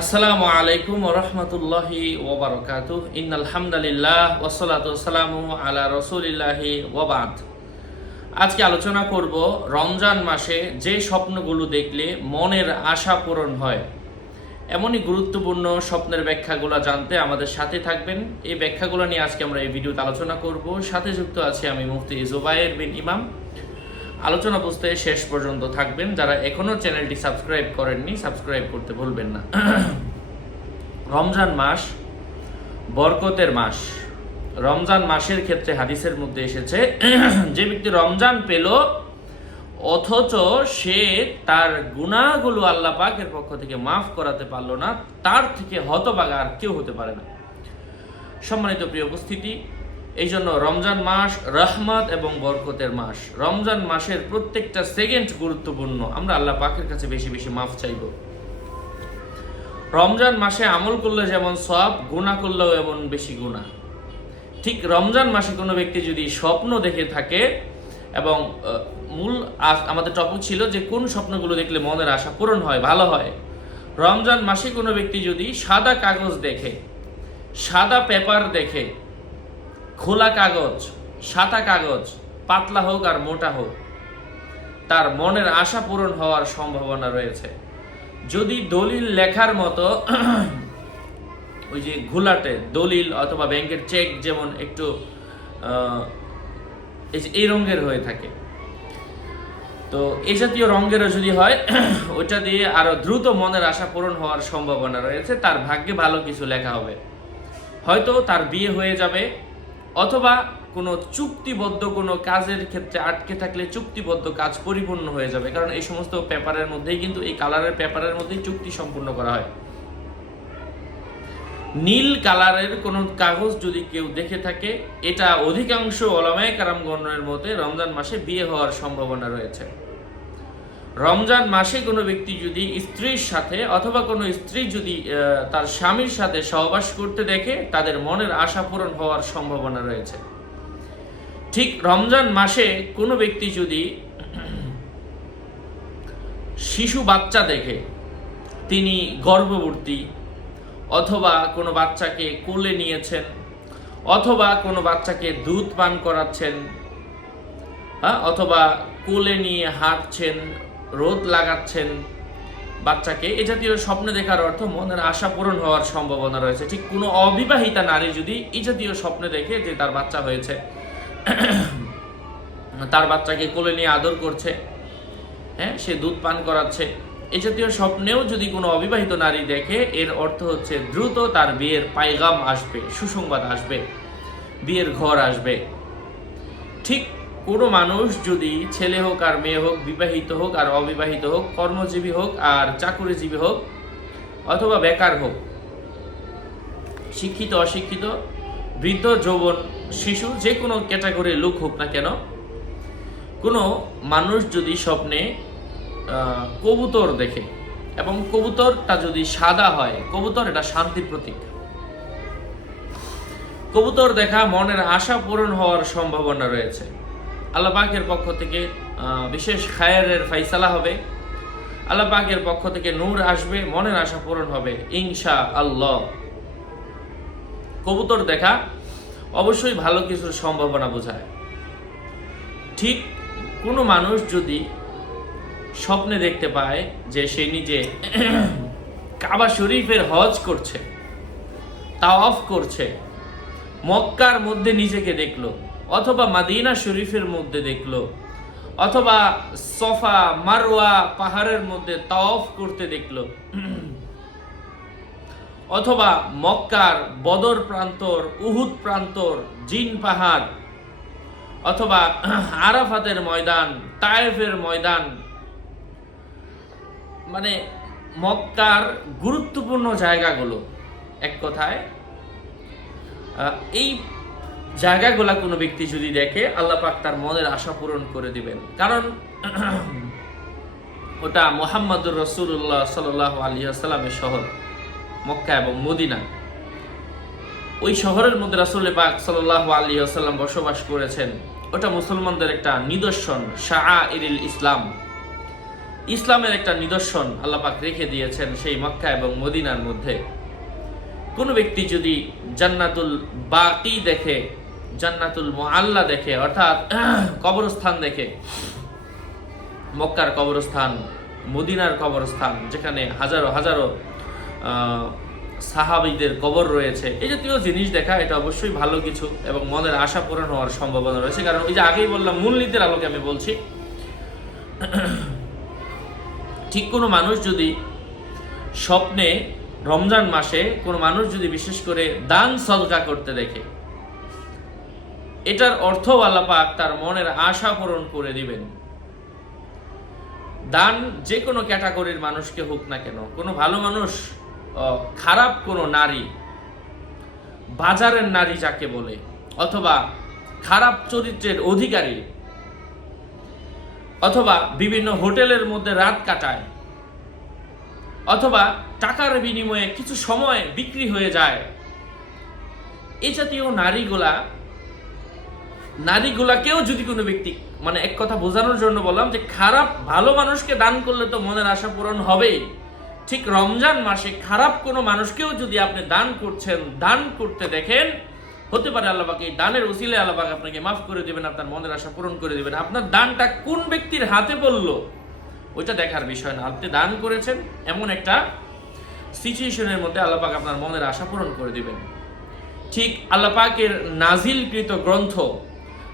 আসসালামু আলাইকুম ওয়া রাহমাতুল্লাহি ওয়া বারাকাতুহু। ইন্নাল হামদালিল্লাহ ওয়াসসালাতু ওয়াসসালামু আলা রাসূলিল্লাহি ওয়া বা'দ। আজকে আলোচনা করব রমজান মাসে যে স্বপ্নগুলো দেখলে মনের আশা পূরণ হয়। এমনই গুরুত্বপূর্ণ স্বপ্নের ব্যাখ্যাগুলো জানতে আমাদের সাথে থাকবেন। এই ব্যাখ্যাগুলো নিয়ে আজকে আমরা এই ভিডিওতে আলোচনা করব। সাথে যুক্ত আছি আমি মুফতি জুবায়ের বিন ইমাম। আলোচনা বুঝতে শেষ পর্যন্ত থাকবেন। যারা এখনো চ্যানেলটি সাবস্ক্রাইব করেননি, সাবস্ক্রাইব করতে ভুলবেন না। রমজান মাস বরকতের মাস। রমজান মাসের ক্ষেত্রে হাদিসের মধ্যে এসেছে, যে ব্যক্তি রমজান পেল অথচ সে তার গুনাহগুলো আল্লাহ পাকের পক্ষ থেকে মাফ করাতে পারলো না, তার থেকে হতভাগা আর কেউ হতে পারে না। সম্মানিত প্রিয় উপস্থিতি, এই জন্য রমজান মাস রহমত এবং বরকতের মাস। রমজান মাসের প্রত্যেকটা সেকেন্ড গুরুত্বপূর্ণ। আমরা আল্লাহ পাকের কাছে বেশি বেশি মাফ চাইব। রমজান মাসে আমল করলে যেমন সওয়াব, গুনাহ করলেও এমন বেশি গুনাহ। ঠিক রমজান মাসে কোনো ব্যক্তি যদি স্বপ্ন দেখে থাকে, এবং মূল আমাদের টপিক ছিল যে কোন স্বপ্নগুলো দেখলে মনের আশা পূরণ হয়, ভালো হয়। রমজান মাসে কোনো ব্যক্তি যদি সাদা কাগজ দেখে, সাদা পেপার দেখে, খোলা কাগজ, সাদা কাগজ, পাতলা হোক আর মোটা হোক, তার মনের আশা পূরণ হওয়ার সম্ভাবনা রয়েছে। যদি দলিল লেখার মতো ওই যে ঘোলাটে দলিল অথবা ব্যাংকের চেক যেমন একটু এই রঙের হয়ে থাকে, তো এই জাতীয় রঙেরও যদি হয়, ওইটা দিয়ে আরো দ্রুত মনের আশা পূরণ হওয়ার সম্ভাবনা রয়েছে। তার ভাগ্যে ভালো কিছু লেখা হবে, হয়তো তার বিয়ে হয়ে যাবে, অথবা কোনো চুক্তিবদ্ধ কোনো কাজের ক্ষেত্রে আটকে থাকলে চুক্তিবদ্ধ কাজ পরিপূর্ণ হয়ে যাবে। কারণ এই সমস্ত পেপারের মধ্যেই কিন্তু, এই কালারের পেপারের মধ্যেই চুক্তি সম্পূর্ণ করা হয়। নীল কালারের কোনো কাগজ যদি কেউ দেখে থাকে, এটা অধিকাংশ ওলামায়ে কেরামগণের মতে রমজান মাসে বিয়ে হওয়ার সম্ভাবনা রয়েছে। রমজান মাসে কোনো ব্যক্তি যদি স্ত্রীর সাথে অথবা কোনো স্ত্রী যদি তার স্বামীর সাথে সহবাস করতে দেখে, তাদের মনের আশা পূরণ হওয়ার সম্ভাবনা রয়েছে। ঠিক রমজান মাসে কোনো ব্যক্তি যদি শিশু বাচ্চা দেখে, তিনি গর্ভবতী, অথবা কোনো বাচ্চাকে কোলে নিয়েছেন, অথবা কোনো বাচ্চাকে দুধ পান করাচ্ছেন, অথবা কোলে নিয়ে হাঁটছেন, রোদ লাগাচ্ছেন বাচ্চাকে, এ জাতীয় স্বপ্ন দেখার অর্থ মনের আশা পূরণ হওয়ার সম্ভাবনা রয়েছে। ঠিক কোনো অবিবাহিতা নারী যদি এই জাতীয় স্বপ্ন দেখে যে তার বাচ্চা হয়েছে, তার বাচ্চাকে কোলে নিয়ে আদর করছে, সে দুধ পান করাচ্ছে, এই জাতীয় স্বপ্নেও যদি কোনো অবিবাহিত নারী দেখে, এর অর্থ হচ্ছে দ্রুত তার বিয়ের পায়গাম আসবে, সুসংবাদ আসবে, বিয়ের ঘর আসবে। ঠিক কোনো মানুষ যদি ছেলে হোক আর মেয়ে হোক, বিবাহিত হোক আর অবিবাহিত হোক, কর্মজীবী হোক আর চাকুরিজীবী হোক, অথবা বেকার হোক, শিক্ষিত অশিক্ষিত, বৃদ্ধ যৌবন, শিশু, যে কোনো ক্যাটাগরির লোক হোক না কেন, কোনো মানুষ যদি স্বপ্নে কবুতর দেখে, এবং কবুতরটা যদি সাদা হয়, কবুতর এটা শান্তির প্রতীক। কবুতর দেখা মনের আশা পূরণ হওয়ার সম্ভাবনা রয়েছে। আল্লাহ পাকের পক্ষ থেকে বিশেষ খায়েরের ফাইসালা হবে, আল্লাহ পাকের পক্ষ থেকে নূর আসবে, মনের আশা পূরণ হবে ইনশাআল্লাহ। কবুতর দেখা অবশ্যই ভালো কিছুর সম্ভাবনা বোঝায়। ঠিক কোনো মানুষ যদি স্বপ্নে দেখতে পায় যে সে নিজে কাবা শরীফের হজ করছে, তাওয়াফ করছে, মক্কার মধ্যে নিজেকে দেখলো, অথবা মদিনা শরীফের মধ্যে দেখলো, অথবা সফা মারওয়া পাহাড়ের মধ্যে তাওয়াফ করতে দেখলো, অথবা মক্কার বদর প্রান্তর, উহুদ প্রান্তর, জিন পাহাড়, অথবা আরাফাতের ময়দান, তায়েফের ময়দান, মানে মক্কার গুরুত্বপূর্ণ জায়গাগুলো, এক কথায় এই জায়গাগুলা কোনো ব্যক্তি যদি দেখে, আল্লাহ পাক তার মনের আশা পূরণ করে দিবেন। কারণ ওটা মুহাম্মদুর রাসূলুল্লাহ সাল্লাল্লাহু আলাইহি ওয়াসাল্লামের শহর মক্কা এবং মদিনা। ওই শহরের মধ্যে রাসূল পাক সাল্লাল্লাহু আলাইহি ওয়াসাল্লাম বসবাস করেছেন। ওটা মুসলমানদের একটা নিদর্শন, শাআইরুল ইসলাম। ইসলামের একটা নিদর্শন আল্লাহ পাক রেখে দিয়েছেন সেই মক্কা এবং মদিনার মধ্যে। কোনো ব্যক্তি যদি জান্নাতুল বাকি দেখে, জান্নাতুল মুআল্লা দেখে, অর্থাৎ কবরস্থান দেখে, মক্কার কবরস্থান, মদিনার কবরস্থান, যেখানে হাজারো হাজারো সাহাবীদের কবর রয়েছে, এই জাতীয় জিনিস দেখা এটা অবশ্যই ভালো কিছু এবং মনের আশা পূরণ হওয়ার সম্ভাবনা রয়েছে। কারণ ওই যে আগেই বললাম, মূলনীতির আলোকে আমি বলছি, ঠিক কোনো মানুষ যদি স্বপ্নে রমজান মাসে কোনো মানুষ যদি বিশেষ করে দান সদকা করতে দেখে, এটার অর্থ আল্লাহ পাক তার মনের আশা পূরণ করে দিবেন। দান যে কোনো ক্যাটাগরির মানুষকে হোক না কেন, কোনো ভালো মানুষ, খারাপ কোনো নারী, বাজারের নারী যাকে বলে, অথবা খারাপ চরিত্রের অধিকারী, অথবা বিভিন্ন হোটেলের মধ্যে রাত কাটায়, অথবা টাকার বিনিময়ে কিছু সময় বিক্রি হয়ে যায়, এই জাতীয় নারীগুলাকেও যদি কোনো ব্যক্তি, মানে এক কথা বোঝানোর জন্য বললাম যে খারাপ ভালো মানুষকে দান করলে তো মনের আশা পূরণ হবেই, ঠিক রমজান মাসে খারাপ কোনো মানুষকেও যদি আপনি দান করতে দেখেন, হতে পারে আল্লাহ পাক এই দানের উসিলে আল্লাহ পাক আপনাকে মাফ করে দিবেন, আপনার মনের আশা পূরণ করে দিবেন। আপনার দানটা কোন ব্যক্তির হাতে পড়লো ওইটা দেখার বিষয় না, আপনি দান করেছেন এমন একটা সিচুয়েশনের মধ্যে আল্লাহ পাক আপনার মনের আশা পূরণ করে দিবেন। ঠিক আল্লাহ পাকের নাজিলকৃত গ্রন্থ,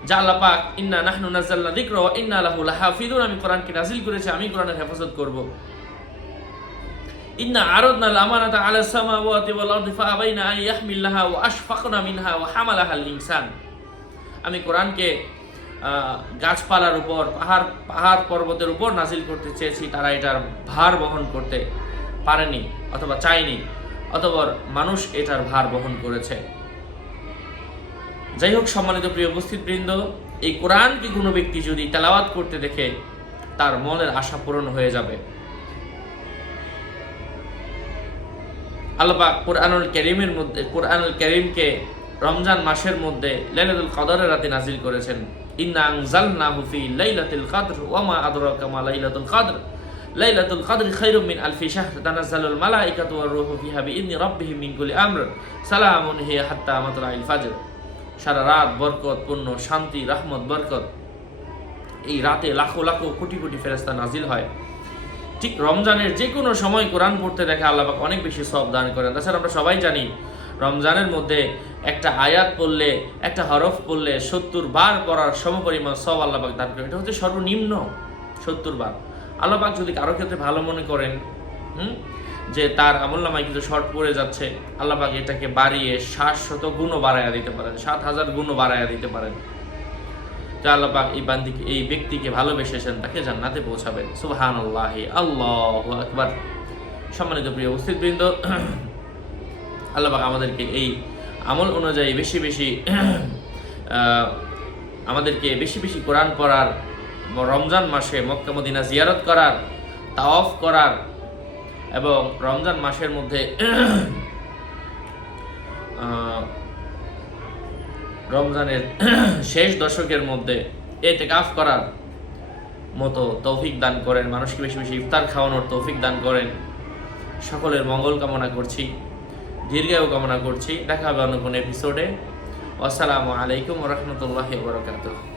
যা আল্লাহ পাক ইন্না নাহনু নাযালনা যিকরা ওয়া ইন্না লাহু লাহাফিজুন, আমি কোরআনকে নাজিল করেছি, আমি কোরআনের হেফাজত করব। ইন্না আরাদনাল আমানাতা আলাস সামাওয়াতি ওয়াল আরদি ফাআবাইনা আন ইয়াহমিলাহা ওয়া আশফাকনা মিনহা ওয়া হামালাহাল ইনসান, আমি কোরআনকে গাছপালার উপর, পাহাড় পর্বতের উপর নাজিল করতে চেয়েছি, তারা এটার ভার বহন করতে পারেনি অথবা চায়নি, অথবা মানুষ এটার ভার বহন করেছে। যাই হোক, সম্মানিত প্রিয় উপস্থিতবৃন্দ, এই কোরআনকে কোনো ব্যক্তি যদি তেলাওয়াত করতে দেখে, তার মনের আশা পূরণ হয়ে যাবে। আল্লাহ পাক কুরআনুল কারীমকে রমজান মাসের মধ্যে লাইলাতুল কদরের রাতে নাজিল করেছেন। ইন্না আনজালনাহু ফি লাইলাতুল কদর ওয়া মা আদরাকা মা লাইলাতুল কদর লাইলাতুল কদরি খায়রুম মিন আলফি শাহর তানাজ্জালুল মালায়েকাতু ওয়ার রূহু ফিহা বিইذনি রাব্বিহিম মিন কুল্লি আমর সালামুন হিয়া হাত্তা মাতলাইল ফজর। সারা রাত বরকতপূর্ণ, শান্তি, রহমত, বরকত। এই রাতে লাখো লাখো কোটি কোটি ফেরেশতা নাজিল হয়। ঠিক রমজানের যে কোনো সময় কোরআন পড়তে দেখে আল্লাহ পাক অনেক বেশি সওয়াব দান করেন। তাছাড়া আমরা সবাই জানি, রমজানের মধ্যে একটা আয়াত পড়লে, একটা হরফ পড়লে 70 বার পড়ার সমপরিমাণ সওয়াব আল্লাহ পাক দান করেন। এটা হচ্ছে সর্বনিম্ন 70 বার। আল্লাহ পাক যদি কারো ক্ষেত্রে ভালো মনে করেন যে তার আমলনামায় কিছু শর্ট পড়ে যাচ্ছে, আল্লাহ পাক এটাকে বাড়িয়ে 700 গুণও বাড়াইয়া দিতে পারেন, 7000 গুণও বাড়াইয়া দিতে পারেন। তো আল্লাহ পাক এই ব্যক্তিকে ভালোবেসেছেন, তাকে জান্নাতে পৌঁছাবেন। সুবহানাল্লাহি, আল্লাহু আকবার। সম্মানিত প্রিয় উপস্থিতবৃন্দ, আল্লাহ পাক আমাদেরকে এই আমল অনুযায়ী বেশি বেশি কোরআন পড়ার, রমজান মাসে মক্কা মদিনা জিয়ারত করার, তাওয়াফ করার, এবং রমজান মাসের মধ্যে রমজানের শেষ দশকের মধ্যে ইতিকাফ করার মতো তৌফিক দান করেন, মানুষকে বেশি বেশি ইফতার খাওয়ানোর তৌফিক দান করেন। সকলের মঙ্গল কামনা করছি, দীর্ঘায়ু কামনা করছি। দেখা হবে অন্য কোনো এপিসোডে। আসসালামু আলাইকুম ওয়া রাহমাতুল্লাহি ওয়া বারাকাতুহু।